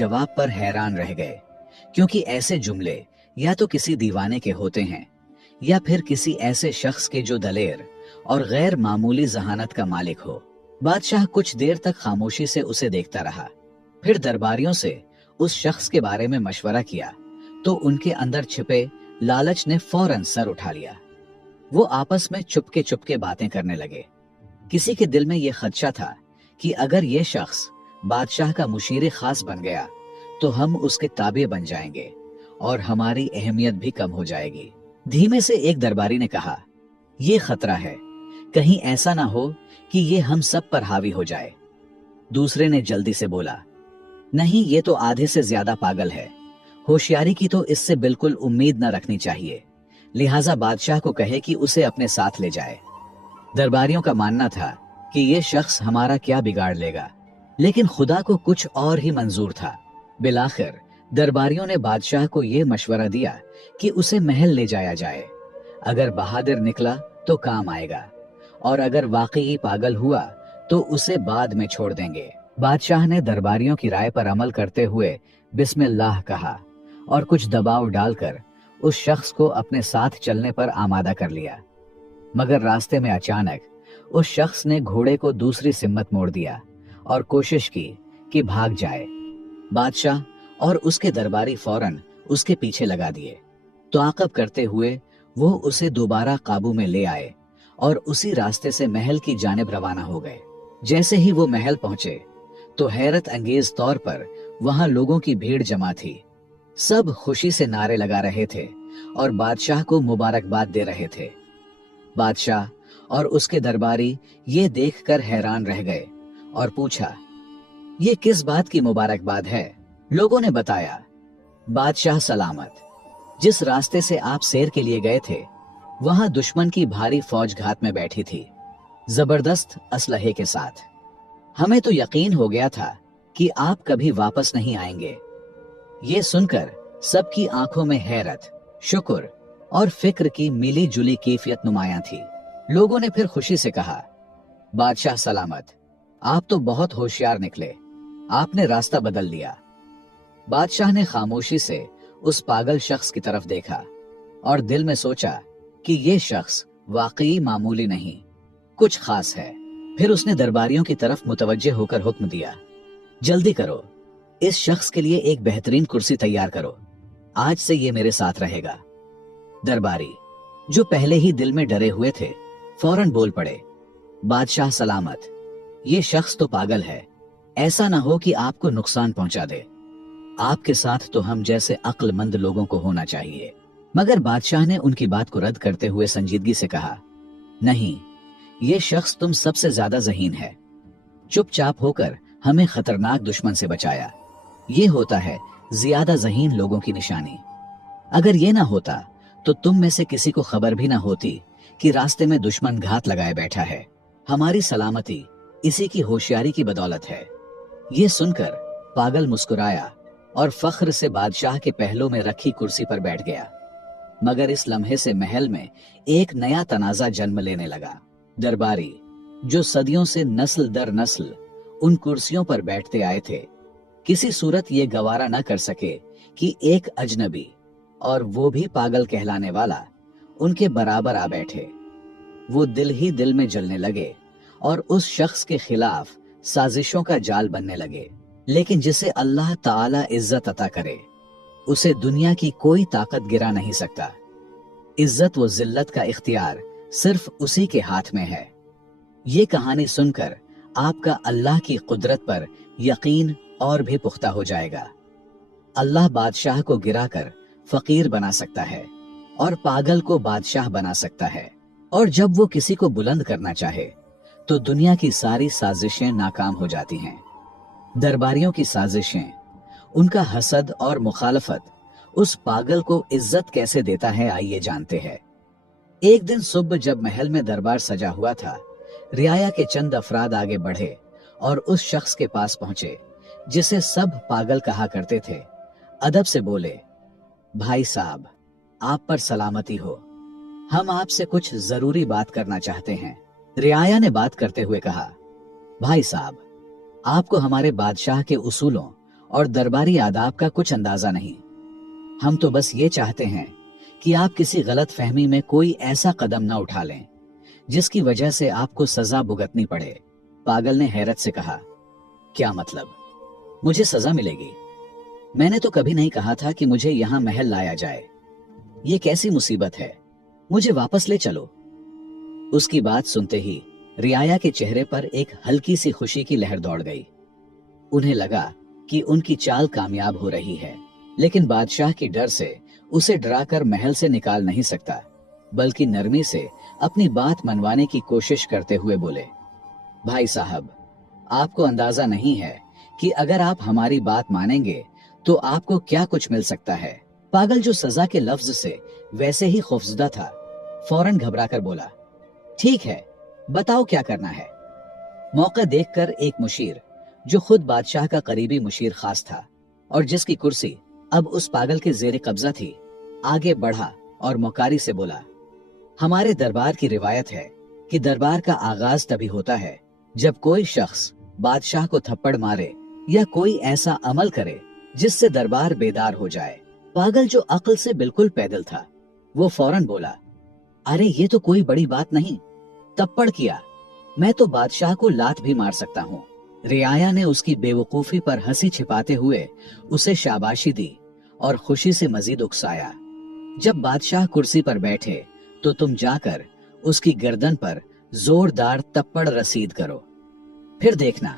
जवाब पर हैरान रह गए, क्योंकि ऐसे जुमले या तो किसी दीवाने के होते हैं या फिर किसी ऐसे शख्स के जो दलेर और गैर मामूली जहानत का मालिक हो। बादशाह कुछ देर तक खामोशी से उसे देखता रहा, फिर दरबारियों से उस शख्स के बारे में मशवरा किया तो उनके अंदर छिपे लालच ने फौरन सर उठा लिया। वो आपस में चुपके चुपके बातें करने लगे। किसी के दिल में यह खदशा था कि अगर ये शख्स बादशाह का मुशीर खास बन गया तो हम उसके ताबे बन जाएंगे और हमारी अहमियत भी कम हो जाएगी। धीमे से एक दरबारी ने कहा, ये खतरा है, कहीं ऐसा ना हो कि ये हम सब पर हावी हो जाए। दूसरे ने जल्दी से बोला, नहीं, ये तो आधे से ज्यादा पागल है, होशियारी की तो इससे बिल्कुल उम्मीद न रखनी चाहिए, लिहाजा बादशाह को कहे कि उसे अपने साथ ले जाए। दरबारियों का मानना था कि ये शख्स हमारा क्या बिगाड़ लेगा, लेकिन खुदा को कुछ और ही मंजूर था। बिलाखिर दरबारियों ने बादशाह को यह मशवरा दिया कि उसे महल ले जाया जाए। अगर बहादुर निकला तो काम आएगा और अगर वाकई पागल हुआ तो उसे बाद में छोड़ देंगे। बादशाह ने दरबारियों की राय पर अमल करते हुए बिस्मिल्लाह कहा और कुछ दबाव डालकर उस शख्स को अपने साथ चलने पर आमादा कर लिया। मगर रास्ते में अचानक उस शख्स ने घोड़े को दूसरी सिम्मत मोड़ दिया और कोशिश की कि भाग जाए। बादशाह और उसके दरबारी फौरन उसके पीछे लगा दिए। ताक़ब करते हुए वो उसे दोबारा काबू में ले आए और उसी रास्ते से महल की जानिब रवाना हो गए। जैसे ही वो महल पहुंचे तो हैरत अंगेज तौर पर वहां लोगों की भीड़ जमा थी। सब खुशी से नारे लगा रहे थे और बादशाह को मुबारकबाद दे रहे थे। बादशाह और उसके दरबारी ये देखकर हैरान रह गए और पूछा, ये किस बात की मुबारकबाद है? लोगों ने बताया, बादशाह सलामत, जिस रास्ते से आप सैर के लिए गए थे वहां दुश्मन की भारी फौज घात में बैठी थी, जबरदस्त असलहे के साथ। हमें तो यकीन हो गया था कि आप कभी वापस नहीं आएंगे। ये सुनकर सबकी आंखों में हैरत, शुक्र और फिक्र की मिली जुली कैफियत नुमायां थी। लोगों ने फिर खुशी से कहा, बादशाह सलामत, आप तो बहुत होशियार निकले, आपने रास्ता बदल दिया। बादशाह ने खामोशी से उस पागल शख्स की तरफ देखा और दिल में सोचा कि ये शख्स वाकई मामूली नहीं, कुछ खास है। फिर उसने दरबारियों की तरफ मुतवज्जे होकर हुक्म दिया, जल्दी करो, इस शख्स के लिए एक बेहतरीन कुर्सी तैयार करो, आज से ये मेरे साथ रहेगा। दरबारी, जो पहले ही दिल में डरे हुए थे, फौरन बोल पड़े, बादशाह सलामत, ये शख्स तो पागल है, ऐसा ना हो कि आपको नुकसान पहुंचा दे। आपके साथ तो हम जैसे अक्लमंद लोगों को होना चाहिए। मगर बादशाह ने उनकी बात को रद्द करते हुए संजीदगी से कहा, नहीं, ये शख्स तुम सबसे ज्यादा ज़हीन है, चुपचाप होकर हमें खतरनाक दुश्मन से बचाया। ये होता है ज्यादा ज़हीन लोगों की निशानी। अगर ये ना होता तो तुम में से किसी को खबर भी ना होती कि रास्ते में दुश्मन घात लगाए बैठा है। हमारी सलामती इसी की होशियारी की बदौलत है। ये सुनकर पागल मुस्कुराया और फख्र से बादशाह के पहलू में रखी कुर्सी पर बैठ गया। मगर इस लम्हे से महल में एक नया तनाजा जन्म लेने लगा। दरबारी, जो सदियों से नस्ल दर नस्ल उन कुर्सियों पर बैठते आए थे, किसी सूरत ये गवारा न कर सके कि एक अजनबी, और वो भी पागल कहलाने वाला, उनके बराबर आ बैठे। वो दिल ही दिल में जलने लगे और उस शख्स के खिलाफ साजिशों का जाल बनने लगे। लेकिन जिसे अल्लाह ताला इज्जत अता करे, उसे दुनिया की कोई ताकत गिरा नहीं सकता। इज्जत व जिल्लत का इख्तियार सिर्फ उसी के हाथ में है। ये कहानी सुनकर आपका अल्लाह की कुदरत पर यकीन और भी पुख्ता हो जाएगा। अल्लाह बादशाह को गिराकर फकीर बना सकता है और पागल को बादशाह बना सकता है, और जब वो किसी को बुलंद करना चाहे तो दुनिया की सारी साजिशें नाकाम हो जाती हैं। दरबारियों की साजिशें, उनका हसद और मुखालफत उस पागल को इज्जत कैसे देता है, आइए जानते हैं। एक दिन सुबह जब महल में दरबार सजा हुआ था, रियाया के चंद अफराद आगे बढ़े और उस शख्स के पास पहुंचे जिसे सब पागल कहा करते थे। अदब से बोले, भाई साहब, आप पर सलामती हो, हम आपसे कुछ जरूरी बात करना चाहते हैं। रियाया ने बात करते हुए कहा, भाई साहब, आपको हमारे बादशाह के उसूलों और दरबारी आदाब का कुछ अंदाजा नहीं। हम तो बस ये चाहते हैं कि आप किसी गलत फहमी में कोई ऐसा कदम न उठा लें जिसकी वजह से आपको सजा भुगतनी पड़े। पागल ने हैरत से कहा, क्या मतलब? मुझे सजा मिलेगी? मैंने तो कभी नहीं कहा था कि मुझे यहाँ महल लाया जाए। ये कैसी मुसीबत है? मुझे वापस ले चलो। उसकी बात सुनते ही रियाया के चेहरे पर एक हल्की सी खुशी की लहर दौड़ गई। उन्हें लगा कि उनकी चाल कामयाब हो रही है, लेकिन बादशाह के डर से उसे डराकर महल से निकाल नहीं सकता, बल्कि नरमी से अपनी बात मनवाने की कोशिश करते हुए बोले, भाई साहब, आपको अंदाजा नहीं है कि अगर आप हमारी बात मानेंगे तो आपको क्या कुछ मिल सकता है। पागल, जो सजा के लफ्ज से वैसे ही खौफजदा था, फौरन घबराकर बोला, ठीक है, बताओ क्या करना है। मौका देखकर एक मुशीर, जो खुद बादशाह का करीबी मुशीर खास था और जिसकी कुर्सी अब उस पागल के जेर कब्जा थी, आगे बढ़ा और मौकारी से बोला, हमारे दरबार की रिवायत है कि दरबार का आगाज तभी होता है जब कोई शख्स बादशाह को थप्पड़ मारे या कोई ऐसा अमल करे जिससे दरबार बेदार हो जाए। पागल, जो अक्ल से बिल्कुल पैदल था, वो फौरन बोला, अरे ये तो कोई बड़ी बात नहीं, थप्पड़ किया, मैं तो बादशाह को लात भी मार सकता हूँ। रियाया ने उसकी बेवकूफी पर हंसी छिपाते हुए उसे शाबाशी दी और खुशी से मजीद उकसाया। जब बादशाह कुर्सी पर बैठे तो तुम जाकर उसकी गर्दन पर जोरदार थप्पड़ रसीद करो, फिर देखना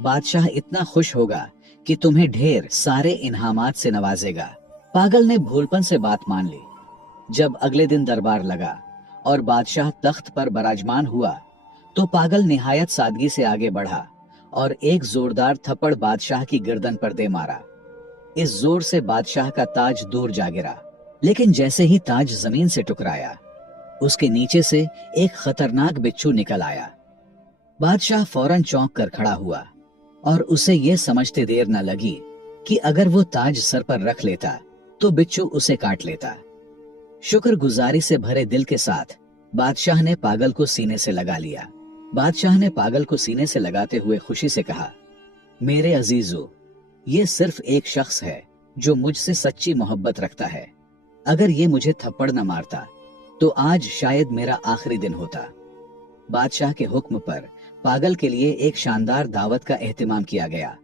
बादशाह इतना खुश होगा कि तुम्हें ढेर सारे इनामात से नवाजेगा। पागल ने भूलपन से बात मान ली। जब अगले दिन दरबार लगा और बादशाह तख्त पर बराजमान हुआ तो पागल निहायत सादगी से आगे बढ़ा और एक जोरदार थप्पड़ बादशाह की गर्दन पर दे मारा। इस जोर से बादशाह का ताज दूर जा गिरा, लेकिन जैसे ही ताज जमीन से टकराया, उसके नीचे से एक खतरनाक बिच्छू निकल आया। बादशाह फौरन चौंक कर खड़ा हुआ और उसे यह समझते देर न लगी कि अगर वो ताज सर पर रख लेता तो बिच्छू उसे काट लेता। शुक्रगुजारी से भरे दिल के साथ बादशाह ने पागल को सीने से लगा लिया। बादशाह ने पागल को सीने से लगाते हुए खुशी से कहा, मेरे अजीजो, ये सिर्फ एक शख्स है जो मुझसे सच्ची मोहब्बत रखता है। अगर ये मुझे थप्पड़ न मारता तो आज शायद मेरा आखिरी दिन होता। बादशाह के हुक्म पर पागल के लिए एक शानदार दावत का एहतिमाम किया गया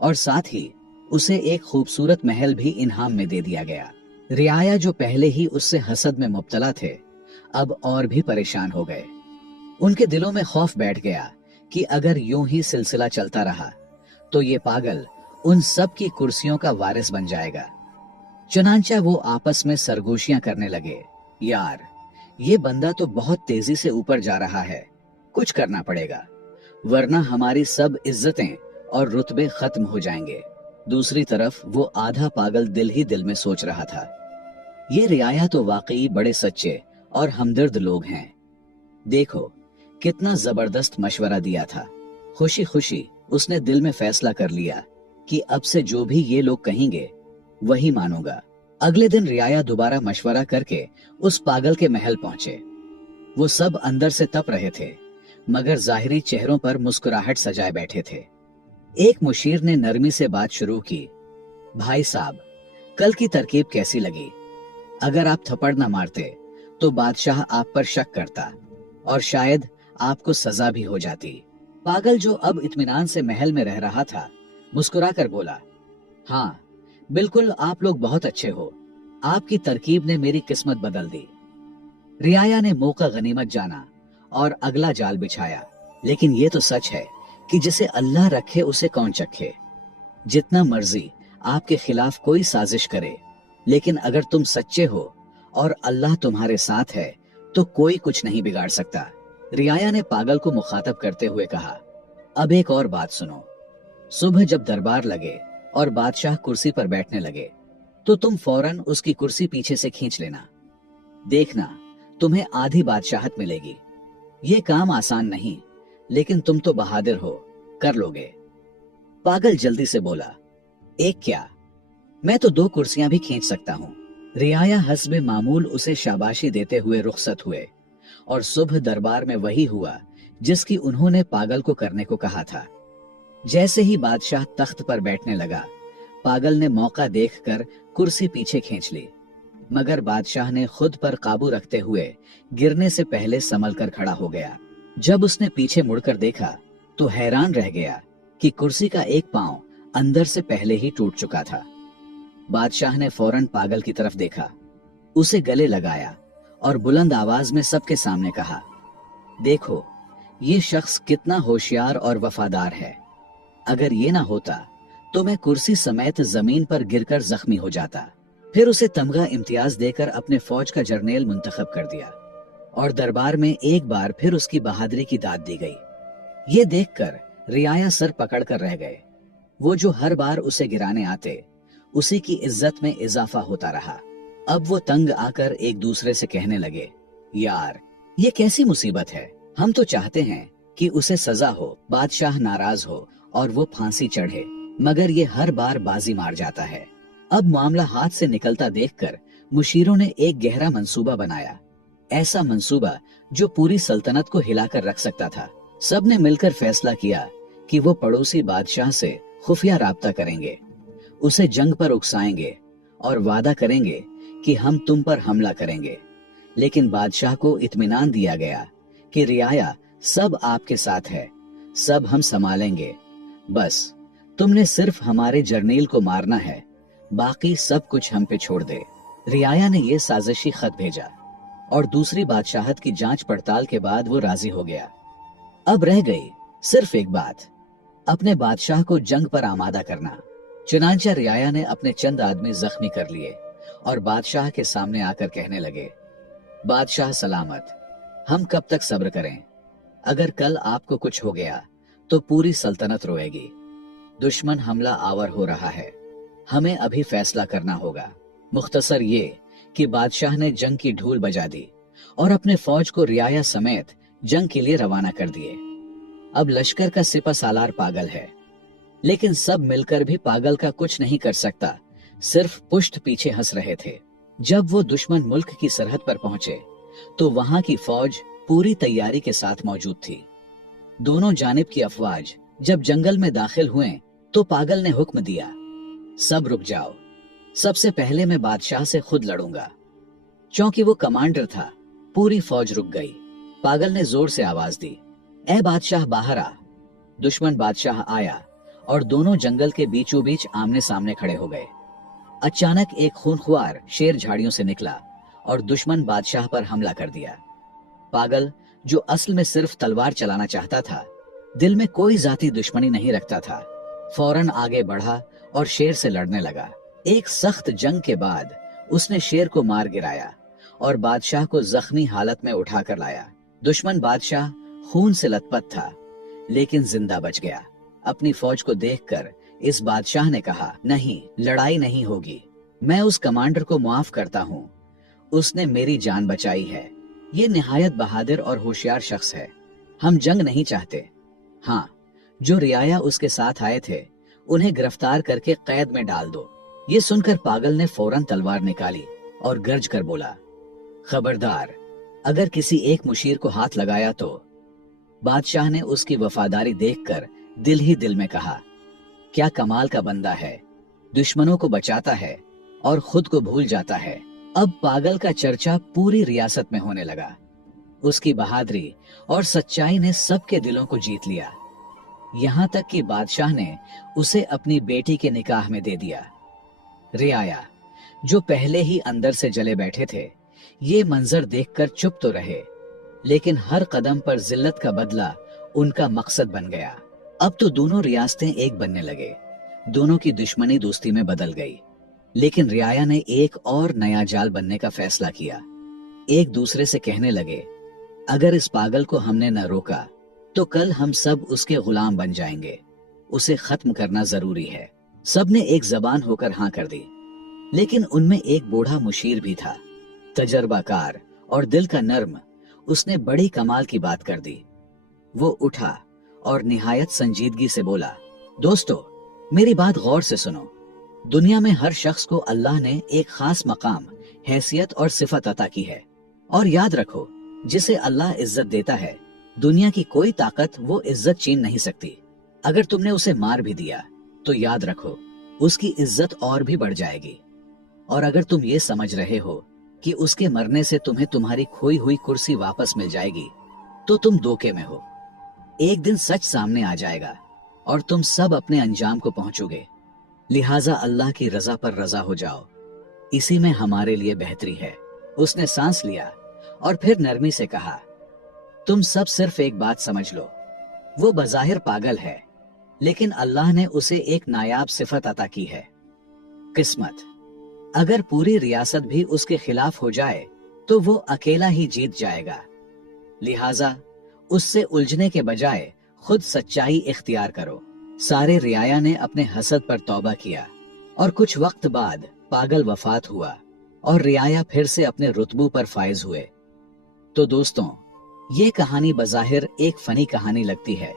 और साथ ही उसे एक खूबसूरत महल भी इनाम में दे दिया गया। रियाया, जो पहले ही उससे हसद में मुब्तला थे, अब और भी परेशान हो गए। उनके दिलों में खौफ बैठ गया कि अगर यूं ही सिलसिला चलता रहा तो ये पागल उन सब की कुर्सियों का वारिस बन जाएगा। चुनांचा वो आपस में सरगोशियां करने लगे, यार, ये बंदा तो बहुत तेजी से ऊपर जा रहा है, कुछ करना पड़ेगा, वरना हमारी सब इज्जतें और रुतबे खत्म हो जाएंगे। दूसरी तरफ वो आधा पागल दिल ही दिल में सोच रहा था, ये रियाया तो वाकई बड़े सच्चे और हमदर्द लोग हैं। देखो कितना जबरदस्त मशवरा दिया था। खुशी खुशी उसने दिल में फैसला कर लिया कि अब से जो भी ये लोग कहेंगे वही मानूंगा। अगले दिन रियाया दोबारा मशवरा करके उस पागल के महल पहुंचे। वो सब अंदर से तप रहे थे, मगर जाहिरी चेहरों पर मुस्कुराहट सजाए बैठे थे। एक मुशीर ने नरमी से बात शुरू की, भाई साहब, कल की तरकीब कैसी लगी? अगर आप थप्पड़ न मारते तो बादशाह आप पर शक करता और शायद आपको सजा भी हो जाती। पागल, जो अब इत्मीनान से महल में रह रहा था, मुस्कुराकर बोला, हाँ बिल्कुल, आप लोग बहुत अच्छे हो, आपकी तरकीब ने मेरी किस्मत बदल दी। रियाया ने मौका गनीमत जाना और अगला जाल बिछाया, लेकिन ये तो सच है कि जिसे अल्लाह रखे उसे कौन चखे। जितना मर्जी आपके खिलाफ कोई साजिश करे, लेकिन अगर तुम सच्चे हो और अल्लाह तुम्हारे साथ है तो कोई कुछ नहीं बिगाड़ सकता। रियाया ने पागल को मुखातब करते हुए कहा, अब एक और बात सुनो। सुबह जब दरबार लगे और बादशाह कुर्सी पर बैठने लगे तो तुम फौरन उसकी कुर्सी पीछे से खींच लेना। देखना तुम्हें आधी बादशाहत मिलेगी। ये काम आसान नहीं, लेकिन तुम तो बहादुर हो, कर लोगे। पागल जल्दी से बोला, एक क्या, मैं तो 2 कुर्सियां भी खींच सकता हूं। रियाया हस्बे मामूल उसे शाबाशी देते हुए रुखसत हुए और सुबह दरबार में वही हुआ जिसकी उन्होंने पागल को करने को कहा था। जैसे ही बादशाह तख्त पर बैठने लगा, पागल ने मौका देखकर कुर्सी पीछे खींच ली, मगर बादशाह ने खुद पर काबू रखते हुए गिरने से पहले संभल कर खड़ा हो गया। जब उसने पीछे मुड़कर देखा तो हैरान रह गया कि कुर्सी का एक पांव अंदर से पहले ही टूट चुका था। बादशाह ने फौरन पागल की तरफ देखा, उसे गले लगाया और बुलंद आवाज में सबके सामने कहा, देखो ये शख्स कितना होशियार और वफादार है। अगर ये ना होता तो मैं कुर्सी समेत जमीन पर गिरकर जख्मी हो जाता। फिर उसे तमगा इम्तियाज देकर अपने फौज का जर्नेल मुंतखब कर दिया और दरबार में एक बार फिर उसकी बहादुरी की दाद दी गई। ये देखकर रियाया सर पकड़कर रह गए। वो जो हर बार उसे गिराने आते, उसी की इज्जत में इजाफा होता रहा। अब वो तंग आकर एक दूसरे से कहने लगे, यार ये कैसी मुसीबत है। हम तो चाहते हैं कि उसे सजा हो, बादशाह नाराज हो और वो फांसी चढ़े, मगर ये हर बार बाजी मार जाता है। अब मामला हाथ से निकलता देखकर मुशीरों ने एक गहरा मंसूबा बनाया, ऐसा मंसूबा जो पूरी सल्तनत को हिलाकर रख सकता था। सबने मिलकर फैसला किया कि वो पड़ोसी बादशाह से खुफिया राब्ता करेंगे, उसे जंग पर उकसाएंगे और वादा करेंगे कि हम तुम पर हमला करेंगे। लेकिन बादशाह को इत्मीनान दिया गया कि रियाया सब आपके साथ है, सब हम संभालेंगे, बस तुमने सिर्फ हमारे जर्नेल को मारना है, बाकी सब कुछ हम पे छोड़ दे। रियाया ने यह साजिशी खत भेजा और दूसरी बादशाहत की जांच पड़ताल के बाद वो राजी हो गया। अब रह गई सिर्फ एक बात, अपने बादशाह को जंग पर आमादा करना। चुनांचे रियाया ने अपने चंद आदमी जख्मी कर लिए और बादशाह के सामने आकर कहने लगे, बादशाह सलामत, हम कब तक सब्र करें। अगर कल आपको कुछ हो गया तो पूरी सल्तनत रोएगी। दुश्मन हमला आवर हो रहा है, हमें अभी फैसला करना होगा। मुख्तसर ये कि बादशाह ने जंग की ढूल बजा दी और अपने फौज को रियाया समेत जंग के लिए रवाना कर दिए। अब लश्कर का सिपा सालार पागल है, लेकिन सब मिलकर भी पागल का कुछ नहीं कर सकता, सिर्फ पुष्ट पीछे हंस रहे थे। जब वो दुश्मन मुल्क की सरहद पर पहुंचे तो वहां की फौज पूरी तैयारी के साथ मौजूद थी। दोनों जानिब की अफवाज जब जंगल में दाखिल हुए तो पागल ने हुक्म दिया, सब रुक जाओ, सबसे पहले मैं बादशाह से खुद लड़ूंगा। क्योंकि वो कमांडर था, पूरी फौज रुक गई। पागल ने जोर से आवाज दी, ए बादशाह बाहर आ। दुश्मन बादशाह आया और दोनों जंगल के बीचों बीच आमने सामने खड़े हो गए। अचानक एक खूनख्वार शेर झाड़ियों से निकला और दुश्मन बादशाह पर हमला कर दिया। पागल, जो असल में सिर्फ तलवार चलाना चाहता था, दिल में कोई जाती दुश्मनी नहीं रखता था, फौरन आगे बढ़ा और शेर से लड़ने लगा। एक सख्त जंग के बाद उसने शेर को मार गिराया और बादशाह को जख्मी हालत में उठाकर लाया। दुश्मन बादशाह खून से लथपथ था, लेकिन जिंदा बच गया। अपनी फौज को देखकर इस बादशाह ने कहा, नहीं, लड़ाई नहीं होगी, मैं उस कमांडर को माफ करता हूँ, उसने मेरी जान बचाई है। ये निहायत बहादुर और होशियार शख्स है, हम जंग नहीं चाहते। हाँ, जो रियाया उसके साथ आए थे उन्हें गिरफ्तार करके कैद में डाल दो। ये सुनकर पागल ने फौरन तलवार निकाली और गर्ज कर बोला, खबरदार, अगर किसी एक मुशीर को हाथ लगाया तो। बादशाह ने उसकी वफादारी देखकर दिल ही दिल में कहा, क्या कमाल का बंदा है, दुश्मनों को बचाता है और खुद को भूल जाता है। अब पागल का चर्चा पूरी रियासत में होने लगा। उसकी बहादुरी और सच्चाई ने सबके दिलों को जीत लिया, यहाँ तक कि बादशाह ने उसे अपनी बेटी के निकाह में दे दिया। रियाया, जो पहले ही अंदर से जले बैठे थे, ये मंजर देखकर चुप तो रहे, लेकिन हर कदम पर जिल्लत का बदला उनका मकसद बन गया। अब तो दोनों रियासतें एक बनने लगे, दोनों की दुश्मनी दोस्ती में बदल गई। लेकिन रियाया ने एक और नया जाल बनने का फैसला किया। एक दूसरे से कहने लगे, अगर इस पागल को हमने न रोका तो कल हम सब उसके गुलाम बन जाएंगे, उसे खत्म करना जरूरी है। सबने एक जबान होकर हाँ कर दी। लेकिन उनमें एक बूढ़ा मुशीर भी था, तजर्बाकार और दिल का नर्म। उसने बड़ी कमाल की बात कर दी। वो उठा और निहायत संजीदगी से बोला, दोस्तों, मेरी बात गौर से सुनो। दुनिया में हर शख्स को अल्लाह ने एक खास मकाम, हैसियत और सिफत अता की है, और याद रखो, जिसे अल्लाह इज्जत देता है, दुनिया की कोई ताकत वो इज्जत छीन नहीं सकती। अगर तुमने उसे मार भी दिया तो याद रखो, उसकी इज्जत और भी बढ़ जाएगी। और अगर तुम ये समझ रहे हो कि उसके मरने से तुम्हें तुम्हारी खोई हुई कुर्सी वापस मिल जाएगी, तो तुम धोखे में हो। एक दिन सच सामने आ जाएगा और तुम सब अपने अंजाम को पहुंचोगे। लिहाजा अल्लाह की रजा पर रजा हो जाओ, इसी में हमारे लिए बेहतरी है। उसने सांस लिया और फिर नरमी से कहा, तुम सब सिर्फ एक बात समझ लो, वो बज़ाहिर पागल है, लेकिन अल्लाह ने उसे एक नायाब सिफत अता की है, किस्मत। अगर पूरी रियासत भी उसके खिलाफ हो जाए तो वो अकेला ही जीत जाएगा। लिहाजा उससे उलझने के बजाय खुद सच्चाई इख्तियार करो। सारे रियाया ने अपने हसद पर तौबा किया और कुछ वक्त बाद पागल वफात हुआ और रियाया फिर से अपने रुतबों पर फायज हुए। तो दोस्तों, ये कहानी बज़ाहिर एक फनी कहानी लगती है,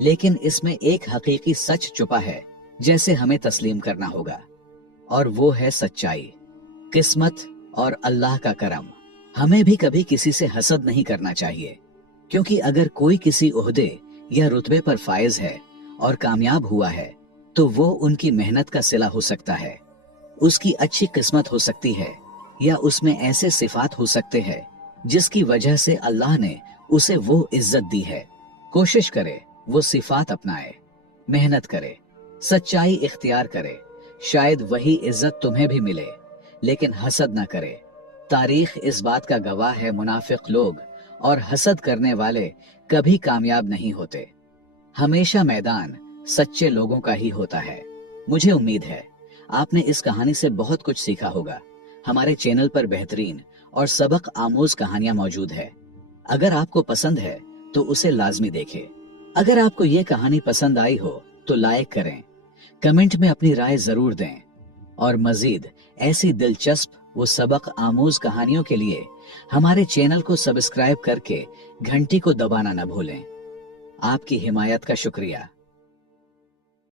लेकिन इसमें एक हकीकी सच छुपा है जैसे हमें तस्लीम करना होगा, और वो है सच्चाई, किस्मत और अल्लाह का करम। हमें भी कभी किसी से हसद नहीं करना चाहिए, क्योंकि अगर कोई किसी ओहदे या रुतबे पर फायज है और कामयाब हुआ है तो वो उनकी मेहनत का सिला हो सकता है, उसकी अच्छी किस्मत हो सकती है, या उसमें ऐसे सिफात हो सकते हैं जिसकी वजह से अल्लाह ने उसे वो इज्जत दी है। कोशिश करे वो सिफात अपनाए, मेहनत करे, सच्चाई इख्तियार करे, शायद वही इज्जत तुम्हें भी मिले, लेकिन हसद न करे। तारीख इस बात का गवाह है, मुनाफिक लोग और हसद करने वाले कभी कामयाब नहीं होते। हमेशा मैदान सच्चे लोगों का ही होता है। मुझे उम्मीद है आपने इस कहानी से बहुत कुछ सीखा होगा। हमारे चैनल पर बेहतरीन और सबक आमोज कहानियां मौजूद है। अगर आपको पसंद है तो उसे लाजमी देखें। अगर आपको ये कहानी पसंद आई हो तो लाइक करें, कमेंट में अपनी राय जरूर दें, और मजीद ऐसी दिलचस्प वो सबक आमोज कहानियों के लिए हमारे चैनल को सब्सक्राइब करके घंटी को दबाना न भूलें। आपकी हिमायत का शुक्रिया।